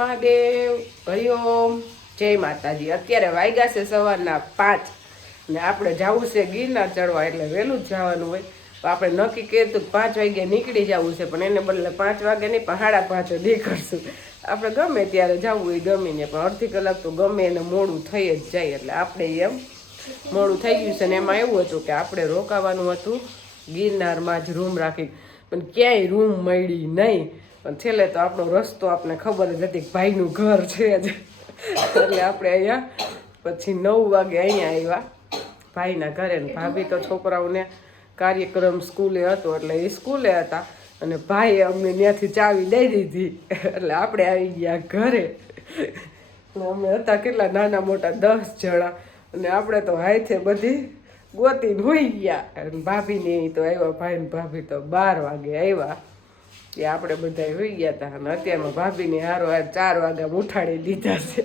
મહાદેવ હરિઓમ જય માતાજી. અત્યારે વાગ્યા છે સવારના પાંચ. ને આપણે જવું છે ગિરનાર ચડવા, એટલે વહેલું જ જવાનું હોય. તો આપણે નક્કી કહેતું પાંચ વાગે નીકળી જવું છે, પણ એને બદલે પાંચ વાગે નહીં, પણ સાડા પાંચે નીકળશું. આપણે ગમે ત્યારે જવું હોય ગમીને, પણ અડધી કલાક તો ગમે એને મોડું થઈ જ જાય, એટલે આપણે એમ મોડું થઈ ગયું છે. ને એમાં એવું હતું કે આપણે રોકાવાનું હતું ગિરનારમાં જ રૂમ રાખી પણ ક્યાંય રૂમ મળી નહીં. પણ છેલ્લે તો આપણો રસ્તો આપણે ખબર જ હતી કે ભાઈનું ઘર છે જ. એટલે આપણે અહીંયા પછી નવ વાગે અહીંયા આવ્યા. ભાઈના ઘરે ભાભી તો છોકરાઓને કાર્યક્રમ સ્કૂલે હતો એટલે એ સ્કૂલે હતા અને ભાઈએ અમને ત્યાંથી ચાવી દઈ દીધી. એટલે આપણે આવી ગયા ઘરે. અમે હતા કેટલા નાના મોટા દસ જણા. અને આપણે તો હાથે બધી ગોતી હોઈ ગયા. ભાભીને તો આવ્યા ભાઈ ભાભી તો બાર વાગે આવ્યા. એ આપણે બધા હોઈ ગયા હતા અને અત્યારમાં ભાભીને હારો હાર ચાર વાગ્યા ઉઠાડી દીધા છે.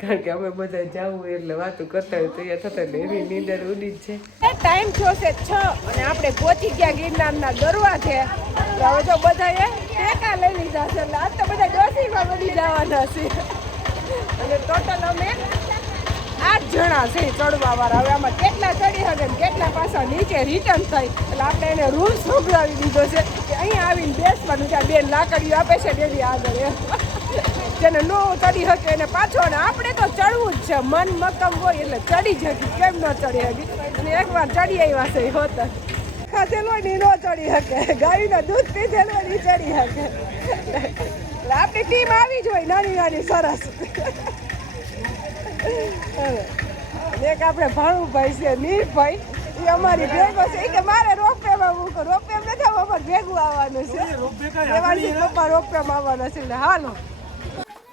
કારણ કે અમે બધા જવું એટલે વાતો કરતા હોય તૈયાર થતા ને એની નીંદર ઉડી જ છે. ટાઈમ થયો છે છ અને આપણે પહોંચી ગયા ગિરનારના દરવાજે. છે હવે જો બધાએ ટેકા લઈ લીધા છે એટલે આજ તો બધા ડોસીમાં બની જવાના છે. અને ટોટલ અમે આઠ જણા છે ચડવા વાળા. હવે આમાં કેટલા ચડી શકે કેટલા પાછા નીચે રિટર્ન થાય. એટલે આપણે એને રૂલ સંભળાવી દીધો છે કે અહીંયા આવીને બેસવાનું ત્યાં બેન લાકડીઓ આપે છે ડેલી આગળ જેને નો ચડી શકે એને પાછો અને આપણે તો ચડવું જ છે. મન મક્કમ હોય એટલે ચડી જતી કેમ ન ચડી શકી અને એકવાર ચડી આવ્યા છે હોત ખાધેલો ને ન ચડી શકે ગાયના દૂધ પીધેલો ને ચડી શકે એટલે આપણી ટીમ આવી જ હોય નાની નાની સરસ. એક આપણે ભાણુભાઈ છે નીરભાઈ એ અમારી ભેગો છે. એ કે મારે રોપવેમાં મૂકો રોપવે નથી અમારે ભેગું આવવાનું છે. દેવાંશી પપ્પા રોપવેમાં આવવાના છે. એટલે હાલો.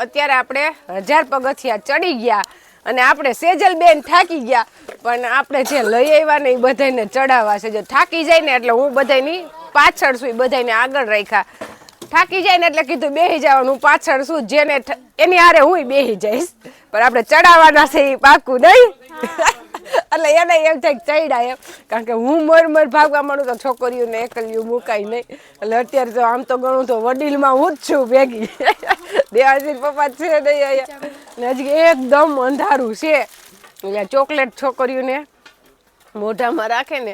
અત્યારે આપણે હજાર પગથિયા ચડી ગયા અને આપણે સેજલ બેન થાકી ગયા. પણ આપણે જે લઈ આવ્યા ને એ બધાને ચડાવવા છે. જો થાકી જાય ને એટલે હું બધાની પાછળ છું એ બધાને આગળ રાખ્યા. થાકી જાય ને એટલે કીધું બેહી જવાનું પાછળ શું જેને એની હારે હું બેહી જઈશ. પણ આપણે ચડાવવાના છે એ પાકું નહીં. એટલે એને એમ થાય ચડ્યા એમ. કારણ કે હું મર મર ભાગવા માંડું તો છોકરીઓને એકલ્યું મુકાય નહીં. એટલે અત્યારે તો આમ તો ગણું તો વડીલમાં હું જ છું ભેગી. દેવાજી પપ્પા છે નહીં અહીંયા. ને હજી એકદમ અંધારું છે. એટલે ચોકલેટ છોકરીઓને મોઢામાં રાખે ને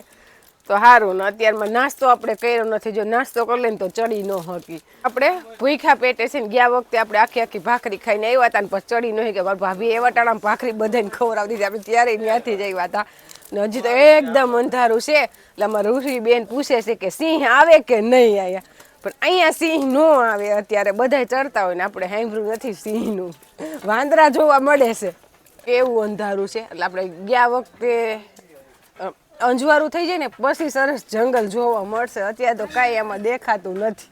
તો સારું ને અત્યારમાં નાસ્તો આપણે કર્યો નથી. જો નાસ્તો કરી લઈને તો ચડી ન હકી આપણે ભૂખ્યા પેટે છે ને ગયા વખતે આપણે આખી આખી ભાખરી ખાઈને આવ્યા હતા ને પછી ચડી નહીં કે મારા ભાભી એવા ટાણામાં ભાખરી બધાને ખવડાવી દીધી. આપણે ત્યારે ત્યાંથી જ આવ્યા હતા. ને હજી તો એકદમ અંધારું છે. એટલે અમારા ઋષિ બેન પૂછે છે કે સિંહ આવે કે નહીં અહીંયા પણ અહીંયા સિંહ ન આવે. અત્યારે બધા ચડતા હોય ને આપણે સાંભળ્યું નથી સિંહનું. વાંદરા જોવા મળે છે. કેવું અંધારું છે. એટલે આપણે ગયા વખતે અ, અંજવાળું થઈ જાય ને પછી સરસ જંગલ જોવા મળશે. અત્યારે તો કાંઈ એમાં દેખાતું નથી.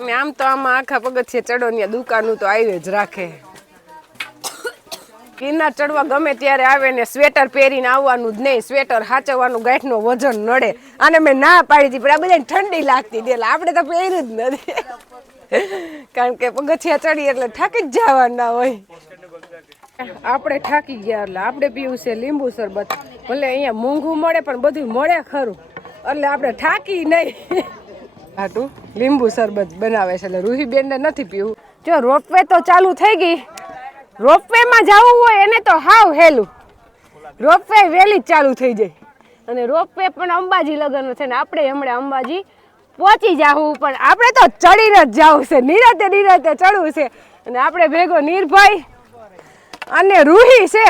અને આમ તો આમાં આખા પગથિયે ચડો ને દુકાનું તો આવી જ રાખે. ગિરનાર ચડવા ગમે ત્યારે આવે ને સ્વેટર પહેરીને આવવાનું જ નહીં. સ્વેટર હાચવવાનું ગાંઠનો વજન નડે. અને મેં ના પાડી હતી પણ આ બધાને ઠંડી લાગતી એટલે આપણે તો પહેર્યું જ નથી. કારણ કે પગથિયા ચડી એટલે થાકી જ જવાના હોય. આપણે થાકી ગયા એટલે આપણે પીવું છે લીંબુ શરબત. ભલે અહીંયા મોંઘું મળે, પણ બધું મળે ખરું. એટલે આપણે થાકી નહીં. હાટું, લીંબુ શરબત બનાવે છે એટલે રૂહીબેનને નથી પીવું. જો રોપવે તો ચાલુ થઈ ગઈ. રોપવેમાં જવું હોય એને તો હાવ હેલું. રોપવે વહેલી જ ચાલુ થઈ જાય. અને રોપવે પણ અંબાજી લગ્ન છે ને આપણે હમણાં અંબાજી પહોંચી જાવું પણ આપણે તો ચડીને જ જવું છે. નિરાતે નિરાતે ચડવું છે. અને આપણે ભેગો નિર્ભય અને રૂહી છે.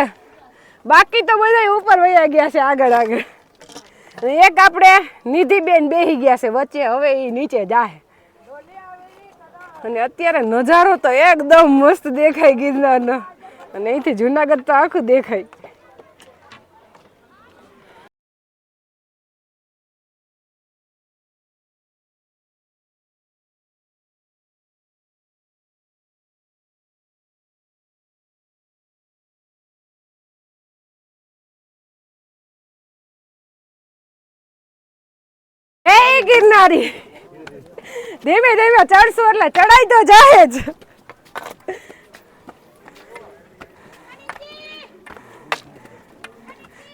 બાકી તો બધા ઉપર વયા ગયા છે આગળ આગળ. એક આપણે નિધિબેન બેહી ગયા છે વચ્ચે, હવે એ નીચે જાય. અને અત્યારે નજારો તો એકદમ મસ્ત દેખાય ગિરનારનો. અને અહીંથી જુનાગઢ તો આખું દેખાય. એ ગિરનારી. ધીમે ધીમે ચડશું એટલે ચડાઈ તો જાય જ.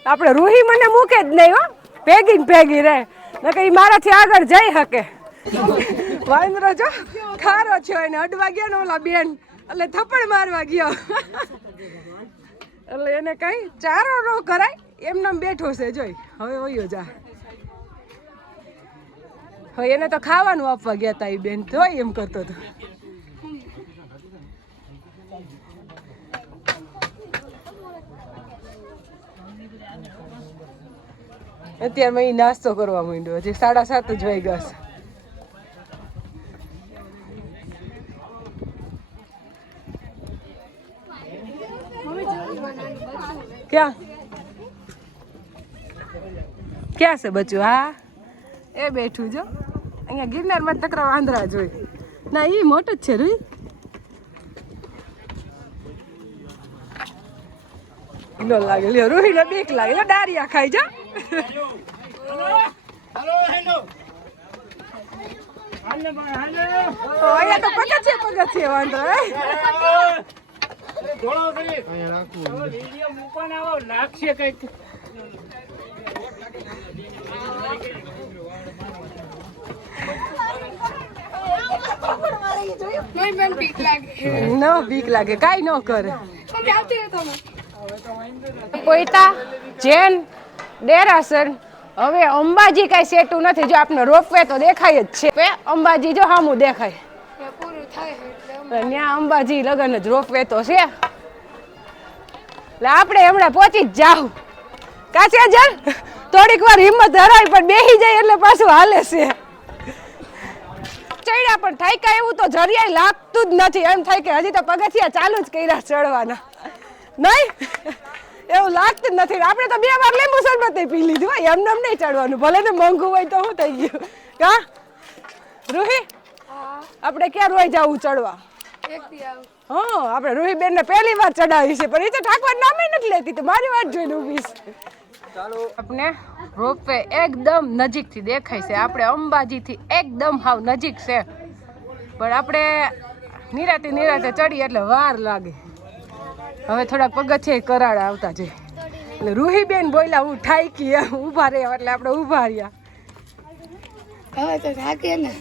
આપણે રૂહી મને મૂકે જ નહીં હો. ભેગી ભેગી રે નકર ઈ મારાથી આગળ જઈ શકે. વાંદરો જો, ખારો છે એને. અડવા ગયા ને ઓલા બેન. એટલે થપ્પડ મારવા ગયો. એટલે એને કઈ ચારો ન કરાય. એમને બેઠો છે, જોઈ. હવે ઓયો જા. એને તો ખાવાનું આપવા ગયા તા એ બેન. તો એમ કરતો હતો અત્યારમાં એ નાસ્તો કરવા માંડ્યો. હજી સાડા સાત જ વાગ્યા છે. ક્યાં? ક્યાં છે બચ્યું હા? એ બેઠું જો. અહીંયા ગિરનારમાં તકરા વાંદરા જોઈ. ના એ મોટું જ છે રૂઈ. લો લાગે લ્યો રૂહી ને બીક લાગે. જો ડારિયા ખાઈ જા. તો અહીંયા તો પગથ છે પગથ છે વાંદરો હે? હવે અંબાજી કઈ સેટું નથી. જો આપને રોપવે તો દેખાય જ છે. અંબાજી જો હામું દેખાય. ત્યાં અંબાજી લગન જ રોપવે તો છે. એટલે આપણે હમણાં પહોંચી જ જાવ કાચે જલ થોડીક વાર હિંમત હરાય, પણ બેસી જાય એટલે પાછું હાલે છે. ચડ્યા, પણ થાય કે એવું તો જરિયાય લાગતું જ નથી. એમ થાય કે હજી તો પગથિયા ચાલુ જ કર્યા ચડવાના. નહીં? એવું લાગતું જ નથી. આપણે તો બે વાર લીંબુ શરબત પી લીધું હોય. એમને એમ નહીં ચડવાનું. ભલે ને મોંઘું હોય તો શું થઈ ગયું? કા? રૂહી? આપણે ક્યાં રોઈ જવું ચડવા? હા, આપણે રૂહીબેન ને પહેલી વાર ચડાવી છે, પણ એ તો ઠાકવા નામે નથી લેતી. તો મારી વાત જોઈને ઊભી છે. આપણે રોપવે એકદમ નજીકથી દેખાય છે. આપણે અંબાજીથી એકદમ હાવ નજીક છે. પણ આપણે નિરાતે નિરાતે ચડીએ એટલે વાર લાગે. હવે થોડાક પગથિયે કરાડા આવતા છે એટલે રૂહીબેન બોલ્યા હું ઠાઈકી ઊભા રહ્યા એટલે આપણે ઊભા રહ્યા. હવે તો થાકે ને.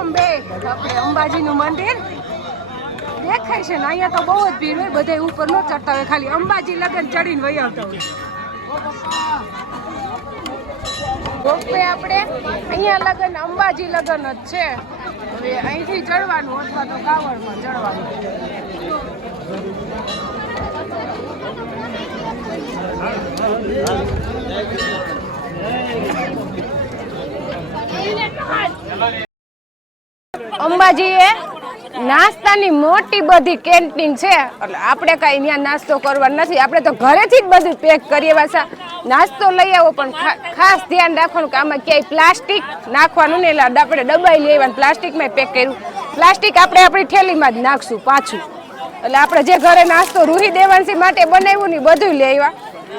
અંબે આપણે અંબાજીનું મંદિર દેખાય છે ને, અહીંયા તો બહુ જ ભીડ હોય બધા ઉપર ન ચડતા હોય, ખાલી અંબાજી લગન ચડીને વહી આવતા હોય. આપણે અહીંયા લગન, અંબાજી લગન જ છે. હવે અહીંથી ચડવાનું અથવા તો કાવડમાં ચડવાનું. અંબાજીએ નાસ્તાની મોટી બધી કેન્ટીન છે. એટલે આપણે કાંઈ ત્યાં નાસ્તો કરવાનો નથી. આપણે તો ઘરેથી જ બધું પેક કરીએ પાછા નાસ્તો લઈ આવો, પણ ખાસ ધ્યાન રાખવાનું કે આમાં ક્યાંય પ્લાસ્ટિક નાખવાનું નહીં. એટલે આપણે ડબાઈ લેવાનું પ્લાસ્ટિકમાં પેક કર્યું. પ્લાસ્ટિક આપણે આપણી થેલીમાં જ નાખશું પાછું. એટલે આપણે જે ઘરે નાસ્તો રૂહી દેવાંશી માટે બનાવ્યું ને બધું લઈ આવ્યા.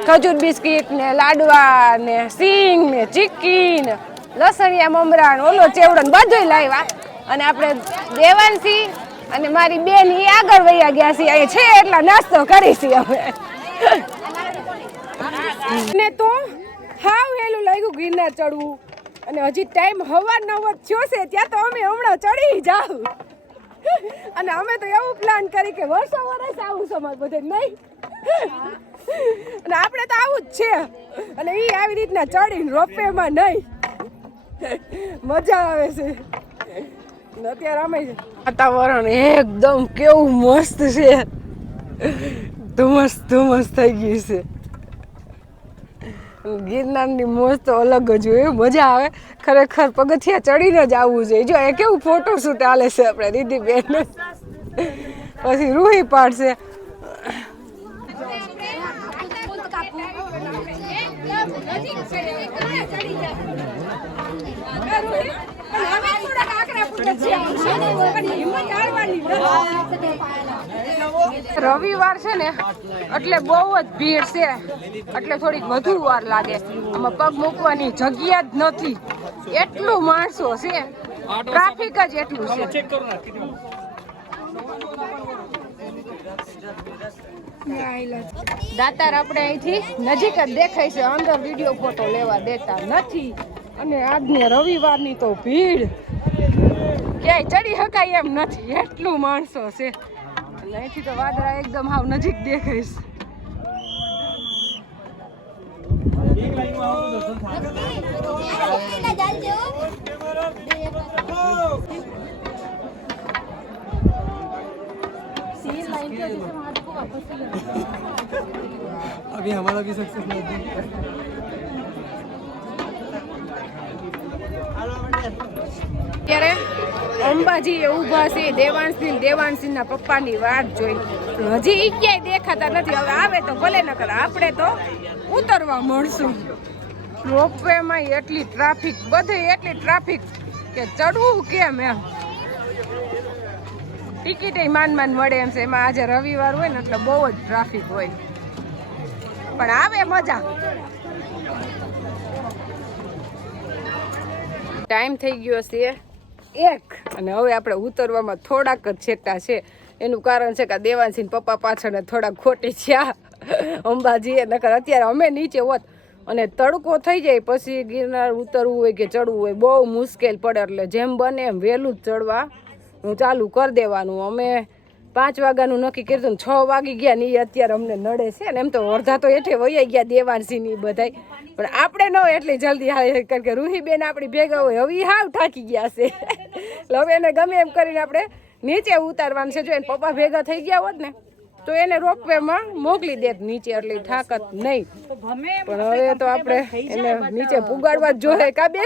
ખજૂર બિસ્કિટ ને લાડવા ને સિંગ ને ચીક્કી ને લસણિયા મમરાણ ઓલો ચેવડો ને બધું લાવ્યા અને આપણે દેવાનસી અને મારી બેન એ આગળ વયા ગયા છે એ છે એટલા નાસ્તો કરીશી હવે ને તો હાવ હેલું લાગ્યું ગિરનાર ચડવું. અને હજી ટાઈમ હવા નવ થયો છે, ત્યાં તો અમે હમણાં ચડી જાવ અને અમે તો એવું પ્લાન કરી કે વર્ષો વર્ષ આવું સમાજ બધે, નહીં? અને આપણે તો આવું જ છે. અને એ આવી રીતના ચડીને રોપવેમાં નહીં. મજા આવે છે. અત્યારે અમે વાતાવરણ એકદમ કેવું મસ્ત છે ધુમ્મસ ધુમસ થઈ ગયું છે ગિરનારની મોજ તો અલગ જ હોય મજા આવે ખરેખર પગથિયા ચડીને જ આવવું જોઈએ જો એ કેવું ફોટો શૂટ હાલે છે આપણે દીદી બેન પછી રૂહી પાડશે રવિવાર છે ને, એટલે બહુ જ ભીડ છે. એટલે થોડીક વધુ વાર લાગે. આમાં પગ મૂકવાની જગ્યા જ નથી. એટલું માણસો છે. ટ્રાફિક જ એટલું છે. દાતાર આપણે અહીંથી નજીક જ દેખાય છે. અંદર વીડિયો ફોટો લેવા દેતા નથી. અને આજને રવિવારની તો ભીડ. ક્યાંય ચડી શકાય એમ નથી એટલું માણસો છે અને અહીંથી તો વાદળા એકદમ હાવ નજીક દેખાય છે अभी हमारा भी सक्सेस नहीं ત્યારે અંબાજી એ ઊભા છે દેવાંશની દેવાંશીના પપ્પાની વાટ જોઈ. હજી એ ક્યાંય દેખાતા નથી. હવે આવે તો ભલે ન કરે આપણે તો ઉતરવા મળશું. રોપવે માં એટલી ટ્રાફિક, બધે એટલી ટ્રાફિક કે ચડવું કેમ એમ? ટિકિટ માન માન મળે એમ છે. એમાં આજે રવિવાર હોય ને, એટલે બહુ જ ટ્રાફિક હોય. પણ આવે મજા. ટાઈમ થઈ ગયો છે. એક. અને હવે આપણે ઉતરવામાં થોડાક જ છેટા છે. એનું કારણ છે કે દેવાંશી પપ્પા પાછળ થોડાક ખોટી થયા અંબાજીએ નકર અત્યારે અમે નીચે હોત અને તડકો થઈ જાય પછી ગિરનાર ઉતરવું હોય કે ચડવું હોય, બહુ મુશ્કેલ પડે. એટલે જેમ બને એમ વહેલું જ ચડવા. હું ચાલુ કરી દેવાનું. અમે પાંચ વાગ્યાનું નક્કી કર્યું ને છ વાગી ગયા ને એ અત્યારે અમને નડે છે ને એમ તો અડધા તો એઠે વૈયા ગયા દેવાનસિંહ બધાય. પણ આપણે ન એટલી જલ્દી હાલે કારણ કે રૂહીબેન આપણી ભેગા હોય હવે હાવ થાકી ગયા છે. એટલે હવે એને ગમે એમ કરીને આપણે નીચે ઉતારવાનું છે. જો એને પપ્પા ભેગા થઈ ગયા હોત ને તો એને રોપવેમાં મોકલી દેત. નીચે એટલે થાકત નહીં. પણ હવે તો આપણે એને નીચે પુગાડવા જ જોઈએ કાબે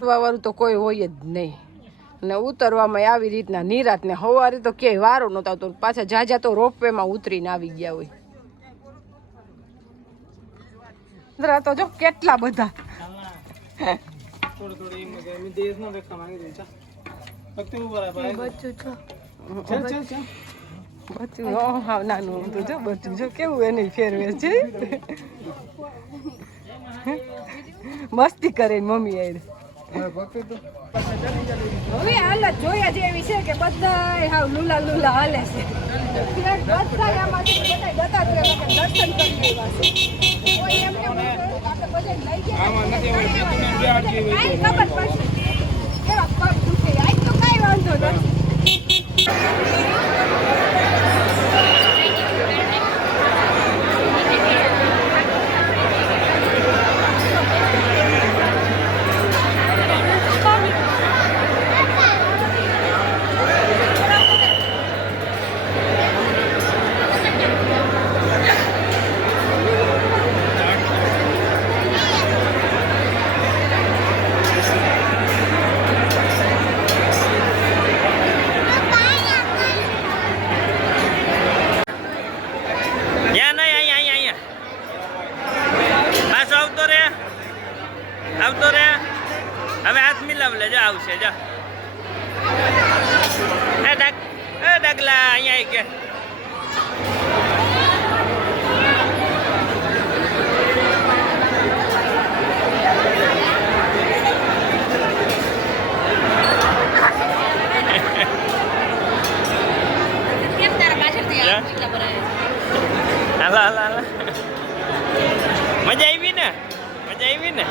વાળું તો કોઈ હોય જ નહીં. ને ઉતરવામાં આવી રીતના નિરાતને સવારે તો ક્યાંય વારો નહોતો આવતો. પાછા જા જા તો રોપવેમાં ઉતરીને આવી ગયા હોય. તો જો કેટલા બધા. મસ્તી કરે મમ્મી આવી હવે હાલત જોયા જેવી છે કે બધા હાવ લુલા લુલા હાલે છે. બધા આમાંથી બધા દર્શન કરી લેવા છે. કોઈ આપણે બધાને લઈ ગયા ખબર પડશે કેવા પગ દુખે. આજ તો કાંઈ વાંધો એ ડગલા અહીંયા આઈ કે જા. હાલો હાલો હાલો મજા આવી ને મજા આવી ને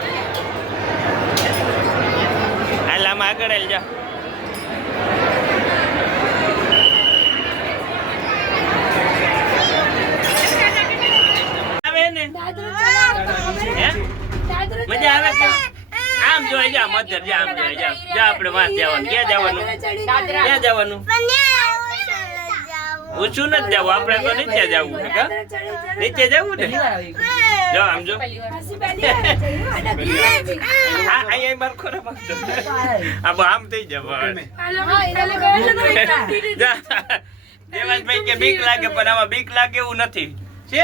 હાલ આમાં આગળ હાલ જા મજા આવે આમ જોઈ જા મધર જા આમ જોઈ જા. જા આપણે વાંચ જવાનું. ક્યાં જવાનું? ક્યાં જવાનું? ઓછું નથી જવું આપણે તો નીચે જવું નીચે જવું ને? જો આમ જો. આ અહીંયા બાર આ બા આમ થઈ જવા જા. દેવાજભાઈ કે બીક લાગે પણ આમાં બીક લાગે એવું નથી. છે?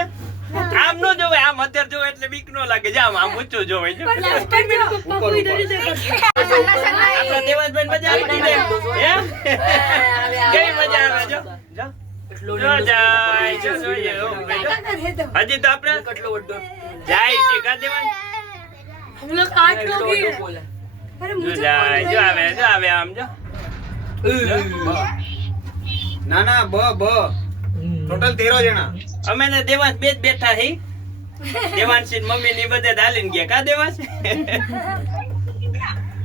આમ નો જોવે આમ અત્યારે જોવે એટલે બીક નો લાગે. જા આમ આમ ઊંચું જોવે જો. આપણા દેવાજભાઈ મજા આવી ને કેવી મજા આવે જો? જો? જો જાય જો જોઈએ ઓ ભાઈ જો. હજી તો આપણે જાય છે કા જાય જો આવે જો આવે આમ જો. ના ના બ બ. ટોટલ તેરો જણા. અમે ને દેવાંશ બે જ બેઠા હી. દેવાંશ મમ્મી ની બધે ડાલીને ગયા. કા દેવાંશ?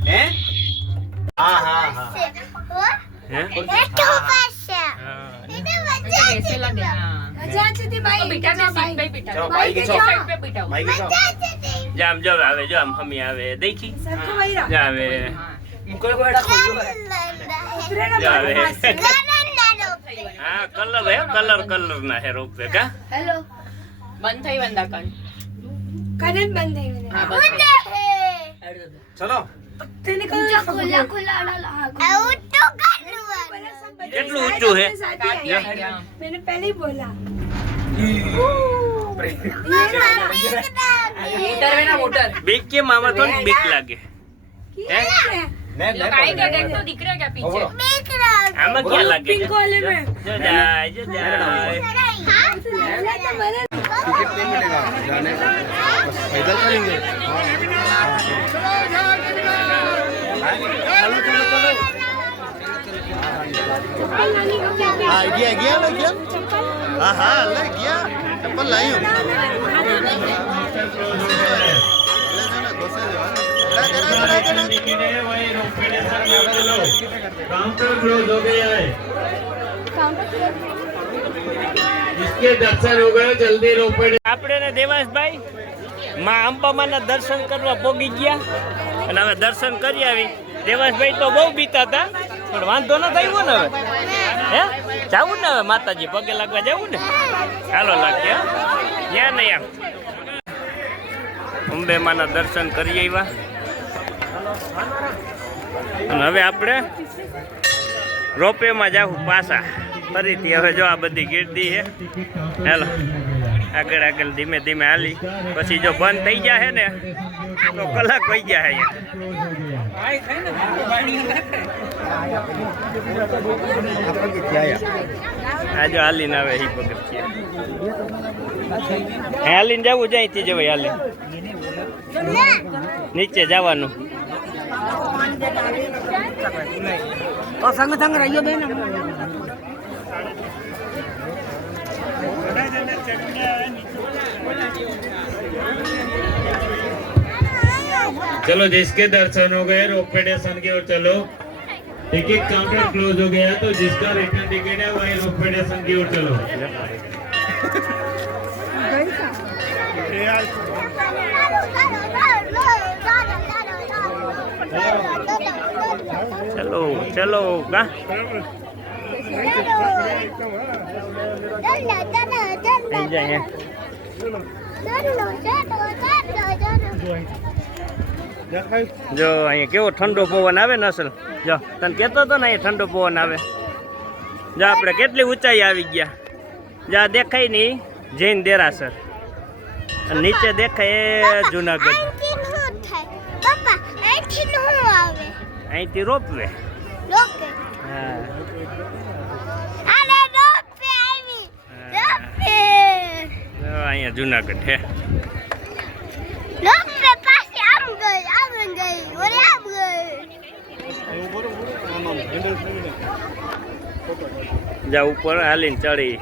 હે? હા હા હા. હે? તો પાસે કેસે લાગે મજા છે તે ભાઈ બેટા ને. સીટ ભાઈ બેટા ભાઈ કે છો સાઈડ પે બેટા મજા છે તે જામ જો આવે જો આમ હમી આવે. દેખી? સરખો ભાઈ જા આવે મુકો બેડા ખોલ્યો જાવે હા કલર હે કલર કલર ના હે રોપ વે કા હેલો બંધ થઈ વંદા કણ કરણ બંધ થઈ વંદા હા બંધ હે ચલો તેને કલર ખુલ્લા ખુલ્લા અડાલા આવું તો કરવાનું કેટલું ઊંચું હે મેને પહેલે બોલા મોટર બીક કે મામા તો બીક લાગે હે લો કાઈ કે દેખ તો दिख रहा क्या पीछे આમાં ક્યાં લાગે पिंक वाले में જો જાય જો જાય टिकट नहीं मिलेगा जाने का बस पैदल चलेंगे चलो चलो चलो હા ગયા ગયા લે ગયા હા હા લે ગયા ચપ્પલ લાયું काउंटर क्लोज हो गया है इसके दर्शन हो गए जल्दी रोपड़े આપણે ને દેવાસભાઈ માં અંબામાના દર્શન કરવા પોગી ગયા અને હવે દર્શન કરી આવી દેવાસભાઈ તો બહુ બીતા હતા પણ વાંધો ન થયો ને હવે હે જાવું ને હવે માતાજી પગે લાગવા જવું ને ચાલો લાગીએ હો. ત્યાં નહીં આમ અંબે માના દર્શન કરી આવ્યા હવે આપણે રોપવેમાં જાવું પાછા. ફરીથી હવે જો આ બધી ગીરદી છે. હેલો. આગળ આગળ ધીમે ધીમે હાલી. પછી જો બંધ થઈ જાય ને, તો કલાક વહી જાય આજે હાલી હાલીને આવે એ પગથિયા. હે હાલીને જવું જાય થી જવાય હાલે. નીચે જવાનું. चलो जिसके दर्शन हो गए रोपड़े स्टेशन की ओर चलो। टिकट काउंटर क्लोज हो गया तो जिसका रिटर्न टिकट है वही रोपड़े स्टेशन की ओर चलो। ચલો ચલો કા. જો, અહીંયા કેવો ઠંડો પવન આવે ને અસલ? જો, તને કહેતો હતો ને, અહીંયા ઠંડો પવન આવે. જો, આપણે કેટલી ઊંચાઈ આવી ગયા. જા દેખાય નહીં, જૈન દેરાસર. નીચે દેખાય જુનાગઢ. અહીંથી રોપવે. લોકે હા. અરે રોપે આવી. રોપે જો અહીંયા જુનાગઢ હે. રોપે પાસે આમ ગઈ આમ ગઈ ઓરે આમ ગઈ. જા ઉપર હાલીને ચડી.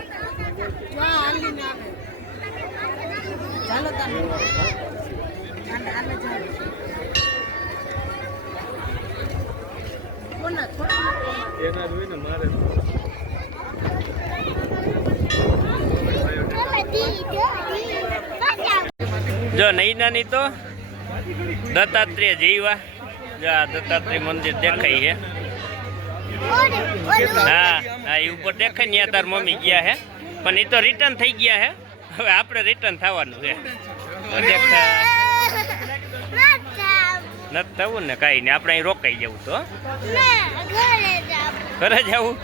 જો નૈનાની તો દત્તાત્રેય જીવા. જો આ દત્તાત્રેય મંદિર દેખાય છે. હા હા એ ઉપર દેખાય ને ત્યાં તાર મમ્મી ગયા હે. પણ એ તો રિટર્ન થઈ ગયા હે. હવે આપણે રિટર્ન થવાનું છે. તો દેખા. નથી થવું ને કાંઈ નહીં. આપણે અહીં રોકાઈ જવું તો ઘરે જવું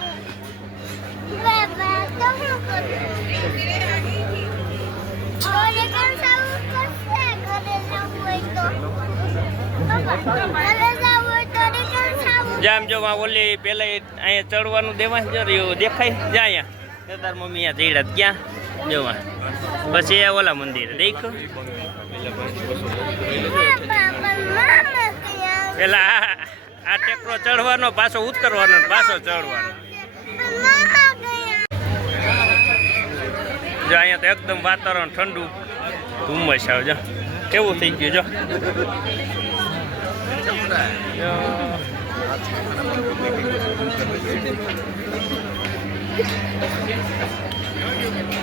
જામ જો ઓલી પેલા અહીંયા ચડવાનું દેવા જો દેખાય? જા અહીંયા. તાર મમ્મી અહીંયા જઈડા ક્યાં? જોવા પછી ઓલા મંદિર. દેખો પેલા આ ટેકરો ચડવાનો પાછો ઉતરવાનો પાછો ચડવાનો જો અહીંયા તો એકદમ વાતાવરણ ઠંડુ ધુમ્મસ આવે, જો. કેવું થઈ ગયું, જો.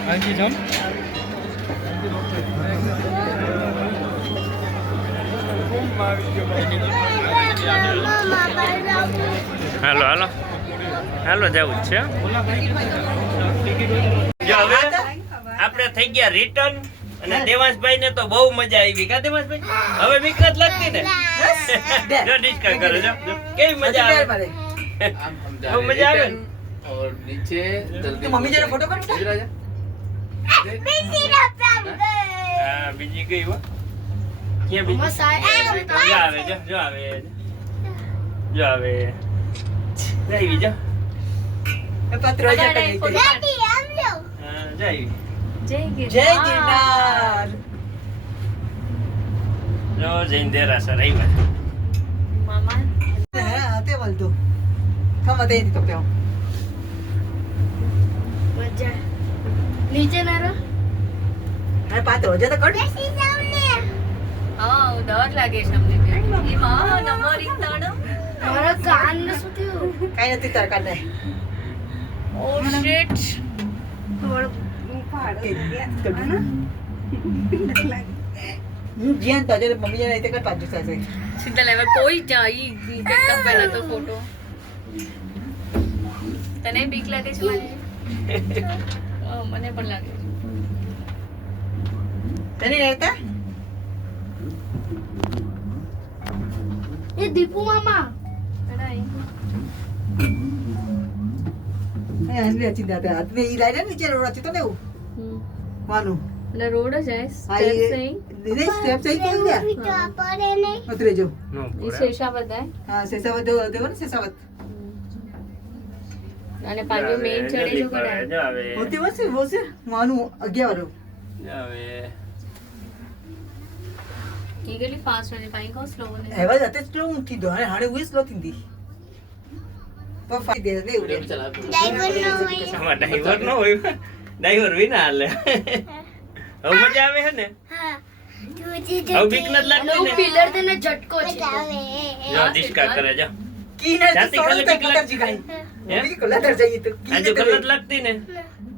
હાજી જમ હાલો હાલો હાલો જવું જ છે જો હવે આપણે થઈ ગયા રિટર્ન અને દેવાંશભાઈ ને તો બહુ મજા આવી કા દેવાંશભાઈ હવે બીક નથી લાગતી ને જો ડિસ્કસ કરો જો જો. કેવી મજા આવે બહુ મજા આવે ને और नीचे जल्दी मम्मी जरा फोटो कर बेटा। इधर आ બીજી? જો આવે જો જો આવે. જો આવે. જઈ જો. પત્ર જય ગિરનાર. જો હા તે બોલતો. ખમા દે તો કેવો. મજા. નીચે ના રહો અરે પાત્ર હજાર તો કર બેસી જાવ ને મારા કાન ને શું થયું? કાઈ નથી તાર કાઢ દે હું જ્યાં તો મમ્મી જરા તે કર પાછું સાસે સીધા લેવલ કોઈ જાય કેટલા પહેલા તો ફોટો તને બીક લાગે છે મને મને પણ લાગે છે. તને રહેતા એ દીપુ મામા. અને પાછું મેઇન ચડે વસે માનું અગિયાર જો આવે ઈ કેટલી ફાસ્ટ હતી પાઈ કો સ્લો ને એવા જ હતી સ્લો ઊંઠી દો અને હાડે ઉઈ સ્લો થીંદી તો ફાઈ દે દે ઉડે चला ડ્રાઈવર નો હોય ડ્રાઈવર નો હોય ડ્રાઈવર વિના હાલે હવે મજા આવે છે ને હા હવે બીક નથી લાગતી ને પિલર તેને ઝટકો મજા જો દિશકા કરે જો કી જાતી ખાલી બીક લાગતી. કતરજી ખાઈ હે? મમ્મી કોલા દર જઈએ તો આજે ને લાગતી ને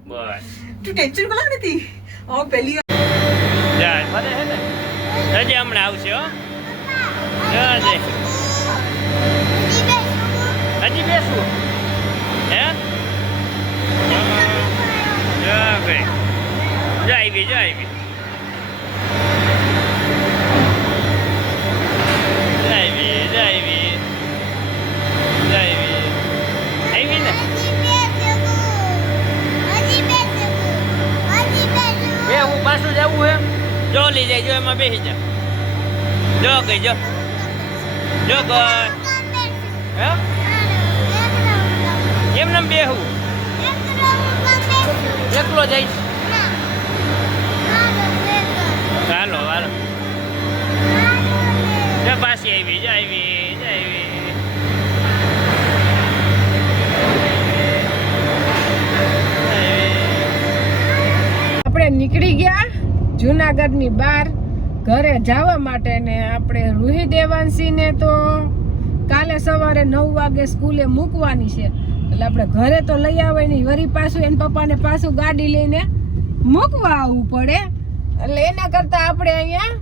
બસ તું ટેન્શન કોલા નથી હું પહેલી જા હજી હમણાં આવશે, હો. હજી બેસવું હે? જો ભાઈ જો આવી. જો આવી પાછું જવું એમ જો લઈ જાય, જો એમાં બેસી જા. જો કઈ, જો. જો ગઈ હે? એમ નામ બેહું. એકલો જઈશ. હાલો હાલો. પાછી આવી, જો આવી. જુનાગઢની બહાર ઘરે જવા માટે ને આપણે રૂહી દેવાંશીને તો કાલે સવારે નવ વાગે સ્કૂલે મૂકવાની છે. એટલે આપણે ઘરે તો લઈ આવે નહીં. વરી પાછું એના પપ્પાને પાછું ગાડી લઈને મૂકવા આવવું પડે. એટલે એના કરતાં આપણે અહીંયા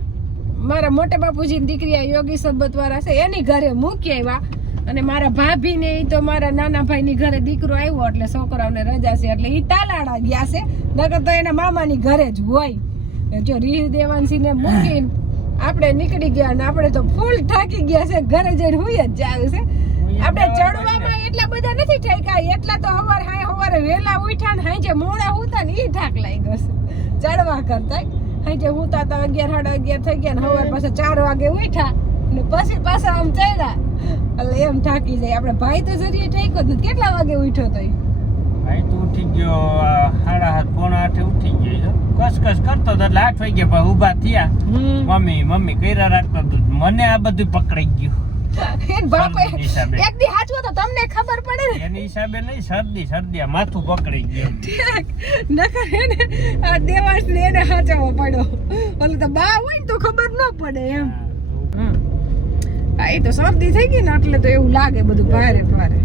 મારા મોટા બાપુજીની દીકરી યોગી સબતવાળા છે, એની ઘરે મૂકી આવ્યા. અને મારા ભાભીને એ તો મારા નાના ભાઈની ઘરે દીકરો આવ્યો, એટલે છોકરાઓને રજા છે, એટલે એ તાલાડા ગયા છે. નકર તો એના મામાની ઘરે જ હોય. જો રીહ દેવાંશીને મૂકીને આપણે નીકળી ગયા અને આપણે તો ફૂલ થાકી ગયા છે ઘરે જઈને હુઈ જ જાવ છે. આપણે ચડવામાં એટલા બધા નથી ઠેકા એટલા તો હવાર હાય હવારે વેલા ઉઠ્યા ને હાંજે મોડા ઉતા ને ઈ ઠાક લાગી છે. ચડવા કરતા હાંજે ઉતા તો અગિયાર સાડા અગિયાર થઈ ગયા ને હવાર પાછા ચાર વાગે ઉઠ્યા ને પછી પાછા આમ ચડ્યા. એટલે એમ થાકી જાય. આપણે ભાઈ તો જરીએ ઠેકો જ કેટલા વાગે ઉઠ્યો તો ભાઈ તું ઉઠી ગયો સાડા સાત પોણા આઠે ઉઠી ગયો કસકસ કરતો હતો એટલે આઠ વાગ્યા પછી ઊભા થયા. મમ્મી મમ્મી કર્યા રાખતો હતો મને આ બધું પકડાઈ ગયું. બાપે એક દી હાચવો તો તમને ખબર પડે ને. એની હિસાબે નહીં શરદી શરદી માથું પકડી ગયું. નકર એને આ દેવાંશ ને એને હાચવો પડ્યો. ઓલું તો બા હોય ને તો ખબર ન પડે એમ. હા એ તો શરદી થઈ ગઈ ને એટલે તો એવું લાગે બધું ભારે ભારે